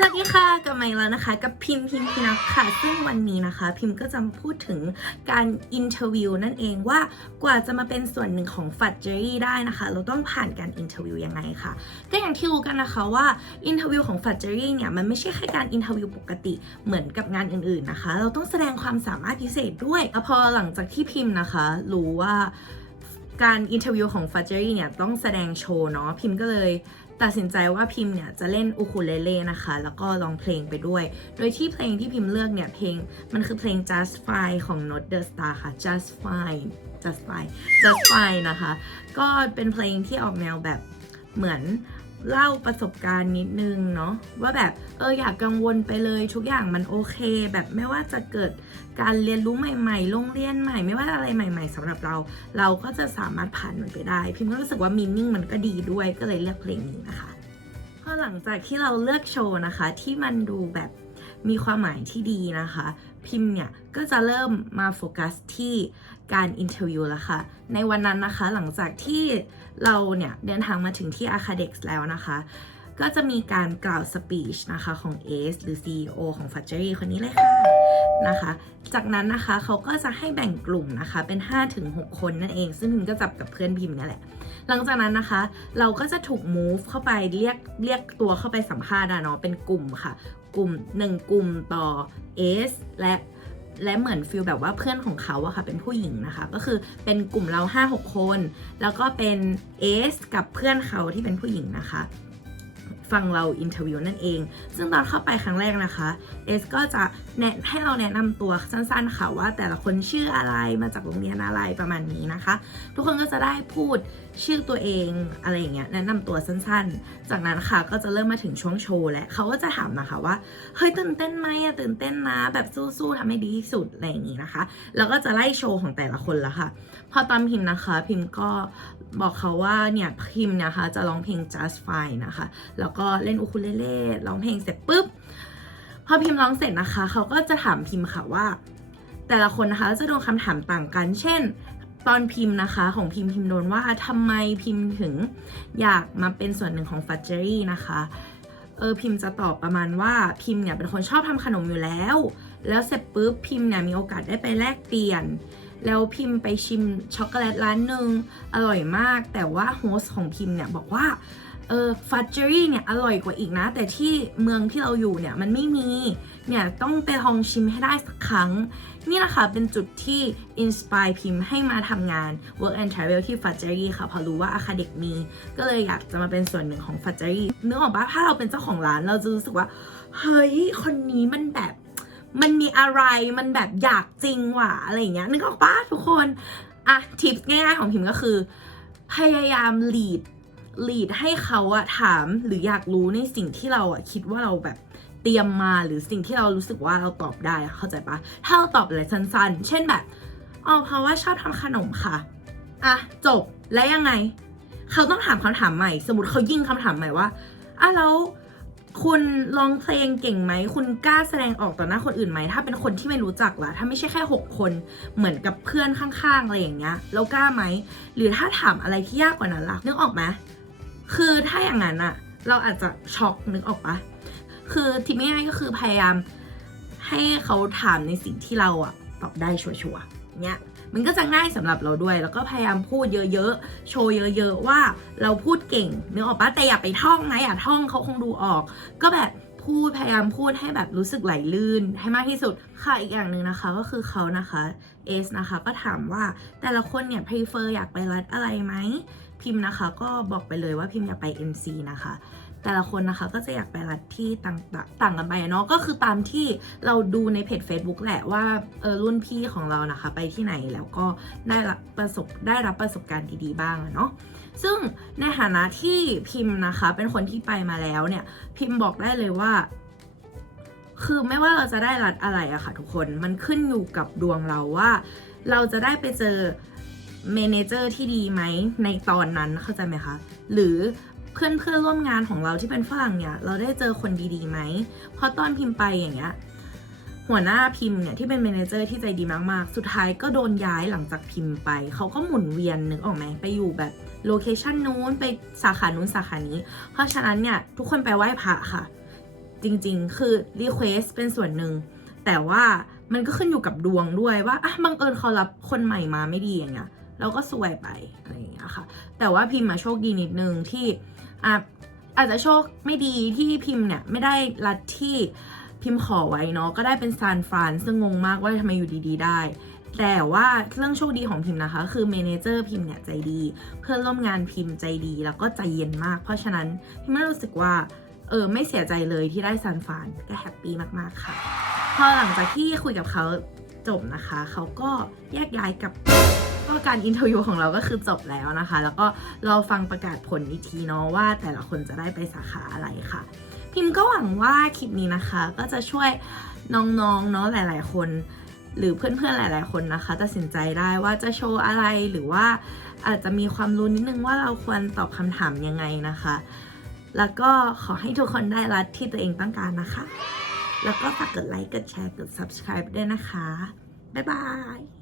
สวัสดีค่ะกลับมาอีกแล้วนะคะ กับพิมพ์พิมพ์พินักค่ะ ซึ่งวันนี้นะคะ พิมพ์ก็จะมาพูดถึงการอินเทอร์วิวนั่นเองว่ากว่าจะมาเป็นส่วนหนึ่งของฟัดเจอรี่ได้นะคะ เราต้องผ่านการอินเทอร์วิวยังไงค่ะ ก็อย่างที่รู้กันนะคะว่าอินเทอร์วิวของฟัดเจอรี่เนี่ยมันไม่ใช่แค่การอินเทอร์วิวปกติเหมือนกับงานอื่นๆนะคะ เราต้องแสดงความสามารถพิเศษด้วยแล้วพอหลังจากที่พิมพ์นะคะ รู้ว่าการอินเทอร์วิวของฟัจเจอรี่เนี่ยต้องแสดงโชว์เนาะพิมพ์ก็เลย ตัดสินใจว่าพิมพ์เนี่ยจะเล่นอูคูเลเล่นะคะ แล้วก็ร้องเพลงไปด้วย โดยที่เพลงที่พิมพ์เลือกเนี่ยเพลงมันคือเพลง Just Fine ของ Not the Star ค่ะ Just Fine Just Fine Just Fine นะคะ ก็เป็นเพลงที่ออกแนวแบบเหมือน เล่าประสบการณ์นิดนึงเนาะว่าแบบเอออยากกังวลไปเลยทุกอย่างมันโอเค แบบไม่ว่าจะเกิดการเรียนรู้ใหม่ๆโรงเรียนใหม่ ไม่ว่าอะไรใหม่ ๆสำหรับเรา เราก็จะสามารถผ่านมันไปได้ พิมก็รู้สึกว่ามีนิ่งมันก็ดีด้วยก็เลยเลือกเพลงนี้นะคะพอหลังจากที่เราเลือกโชว์นะคะ ที่มันดูแบบมีความหมายที่ดีนะคะ พิมพ์เนี่ย ก็จะเริ่มมาโฟกัสที่การอินเทอร์วิวแล้วค่ะ ในวันนั้นนะคะหลังจากที่เราเนี่ย เดินทางมาถึงที่ a c a d e x แล้วนะคะ ก็จะมีการกล่าวสปีชนะคะของ ACE หรือ CEO ของ f a c t o r y คนนี้เลยค่ะนะคะ จากนั้นนะคะเขาก็จะให้แบ่งกลุ่มนะคะ เป็น 5-6 คนนั่นเอง ซึ่งพิมก็จับกับเพื่อนพิมพ์นี่แหละหลังจากนั้นนะคะ เราก็จะถูก move เข้าไปเรียกเรียกตัวเข้าไปสัมภาษณ์อะเนาะเป็นกลุ่มค่ะ กลุ่ม 1 กลุ่มต่อ S และและเหมือนฟิลแบบว่าเพื่อนของเขาอะค่ะเป็นผู้หญิงนะคะ ก็คือเป็นกลุ่มเรา 5-6 คน แล้วก็เป็นเอสกับเพื่อนเขาที่เป็นผู้หญิงนะคะ ฟังเราอินเทอร์วิวนั่นเอง ซึ่งตอนเข้าไปครั้งแรกนะคะ เอสก็จะแนะให้เราแนะนำตัวสั้นๆค่ะว่าแต่ละคนชื่ออะไรมาจากโรงเรียนอะไรประมาณนี้นะคะ ทุกคนก็จะได้พูดชื่อตัวเองอะไรอย่างเงี้ยแนะนำตัวสั้นๆ จากนั้นค่ะก็จะเริ่มมาถึงช่วงโชว์และเขาก็จะถามนะคะว่าเฮ้ยตื่นเต้นไหมอะตื่นเต้นนะแบบสู้ๆทำให้ดีที่สุดอะไรอย่างงี้นะคะ แล้วก็จะไล่โชว์ของแต่ละคนล้วค่ะ พอตามพิมพ์นะคะ พิมพ์ก็บอกเขาว่าเนี่ยพิมพ์นะคะจะร้องเพลง just fine นะคะแล้วก็เล่นอูคูเลเล่ร้องเพลงเสร็จปุ๊บพอพิมพ์ร้องเสร็จนะคะ เขาก็จะถามพิมพ์ค่ะว่า แต่ละคนนะคะจะโดนคำถามต่างกัน เช่น ตอนพิมพ์นะคะของพิมพ์พิมพ์โดนว่าทำไมพิมพ์ถึงอยากมาเป็นส่วนหนึ่งของฟัจเจอรี่นะคะเออพิมพ์จะตอบประมาณว่าพิมพ์เนี่ยเป็นคนชอบทำขนมอยู่แล้ว แล้วเสร็จปุ๊บพิมพ์เนี่ยมีโอกาสได้ไปแลกเปลี่ยน แล้วพิมพ์ไปชิมช็อกโกแลตร้านหนึ่งอร่อยมาก แต่ว่าโฮสของพิมพ์เนี่ยบอกว่า เออฟัจเจอรี่เนี่ยอร่อยกว่าอีกนะ แต่ที่เมืองที่เราอยู่เนี่ยมันไม่มี เนี่ยต้องไปลองชิมให้ได้สักครั้ง นี่แหละค่ะเป็นจุดที่อินสปายพิมพ์ให้มาทำงาน Work and Travel ที่ f a จ e r y ค่ะเพอรู้ว่าอาคาเด็กมี ก็เลยอยากจะมาเป็นส่วนหนึ่งของ f a จ e r y นึกออกปะถ้าเราเป็นเจ้าของร้านเราจะรู้สึกว่า เฮ้ย คนนี้มันแบบมันมีอะไรมันแบบอยากจริงว่ะอะไรอย่างเงี้ยนึกออกปะทุกคนอะทิปง่ายๆของพิมก็คือ พยายามลีด lead lead ให้เขาอะถามหรืออยากรู้ในสิ่งที่เราอะคิดว่าเราแบบเตรียมมาหรือสิ่งที่เรารู้สึกว่าเราตอบได้เข้าใจปะถ้าเราตอบอะไรสั้นๆ เช่นแบบอ๋อเพราะว่าชอบทำขนมค่ะอะจบแล้วยังไง เขาต้องถามคำถามใหม่ สมมติเขายิ่งคำถามใหม่ว่าอะแล้วคุณร้องเพลงเก่งไหม คุณกล้าแสดงออกต่อหน้าคนอื่นไหม ถ้าเป็นคนที่ไม่รู้จักล่ะ ถ้าไม่ใช่แค่หกคนเหมือนกับเพื่อนข้างๆอะไรอย่างเงี้ย แล้วกล้าไหม หรือถ้าถามอะไรที่ยากกว่านั้นล่ะนึกออกไหม คือถ้าอย่างนั้นอะเราอาจจะช็อกนึกออกปะคือที่ไม่ง่ายก็คือพยายามให้เขาถามในสิ่งที่เราอะตอบได้ชัวร์ๆเนี้ยมันก็จะง่ายสำหรับเราด้วย แล้วก็พยายามพูดเยอะๆ โชว์เยอะ ๆ ว่าเราพูดเก่งนึกออกปะแต่อย่าไปท่องนะอย่าท่องเขาคงดูออก ก็แบบพูดพยายามพูดให้แบบรู้สึกไหลลื่นให้มากที่สุดค่ะอีกอย่างหนึ่งนะคะก็คือเขานะคะเอสนะคะก็ถามว่าแต่ละคนเนี่ย prefer อยากไปรัฐอะไรไหม พิมพ์นะคะ ก็บอกไปเลยว่าพิมพ์อยากไป NC นะคะ แต่ละคนนะคะก็จะอยากไปรัฐที่ต่างๆต่างกันไปเนาะก็คือตามที่เราดูในเพจ Facebook แหละว่าเออรุ่นพี่ของเรานะคะ ไปที่ไหนแล้วก็ได้รับประสบได้รับประสบการณ์ดีๆบ้างเนาะซึ่งในฐานะที่พิมพ์นะคะ เป็นคนที่ไปมาแล้วเนี่ย พิมพ์บอกได้เลยว่า คือไม่ว่าเราจะได้รัฐอะไรอะค่ะทุกคนมันขึ้นอยู่กับดวงเราว่า เราจะได้ไปเจอ เมนเจอร์ที่ดีไหมในตอนนั้นเข้าใจไหมคะ หรือเพื่อนเพื่อนร่วมงานของเราที่เป็นฝรั่งเนี่ย เราได้เจอคนดีๆไหมเพราะตอนพิมพ์ไปอย่างเงี้ยหัวหน้าพิมพ์เนี่ยที่เป็นเมนเจอร์ที่ใจดีมากๆ สุดท้ายก็โดนย้ายหลังจากพิมพ์ไป เขาก็หมุนเวียนนึกออกไหมไปอยู่แบบโลเคชันนู้นไปสาขานู้นสาขานี้ เพราะฉะนั้นเนี่ยทุกคนไปไหว้พระค่ะ จริงๆ คือ Request เป็นส่วนหนึ่ง แต่ว่ามันก็ขึ้นอยู่กับดวงด้วยว่าอะบังเอิญเขารับคนใหม่มาไม่ดีอย่างเงี้ย เราก็สวยไปอะไรอย่างเงี้ยค่ะ แต่ว่าพิมพ์มาโชคดีนิดนึงที่อะอาจจะโชคไม่ดีที่พิมพ์เนี่ยไม่ได้รัดที่พิมพ์ขอไว้เนาะก็ได้เป็นซานฟรานซึ่งงงมากว่าทำไมอยู่ดีๆ ได้ แต่ว่าเรื่องโชคดีของพิมพ์นะคะ คือเมนเจอร์พิมพ์เนี่ยใจดี เพื่อนร่วมงานพิมพ์ใจดี แล้วก็ใจเย็นมาก เพราะฉะนั้นพิมไม่รู้สึกว่าเออไม่เสียใจเลยที่ได้ซันฟานก็แฮปปี้มากๆค่ะ พอหลังจากที่คุยกับเขาจบนะคะ เขาก็แยกย้ายกับ ก็การอินเทอร์วิวของเราก็คือจบแล้วนะคะ แล้วก็เราฟังประกาศผลอีกทีเนาะว่าแต่ละคนจะได้ไปสาขาอะไรค่ะ พิมพ์ก็หวังว่าคลิปนี้นะคะ ก็จะช่วยน้องๆเนาะหลาย ๆ คน หรือเพื่อนๆหลาย ๆ คนนะคะตัดสินใจได้ว่าจะโชว์อะไรหรือว่าอาจจะมีความรู้นิดนึงว่าเราควรตอบคำถามยังไงนะคะ แล้วก็ขอให้ทุกคนได้รัดที่ตัวเองต้องการนะคะ แล้วก็ฝากกดไลค์กดแชร์กด subscribe ด้วยนะคะ บ๊ายบาย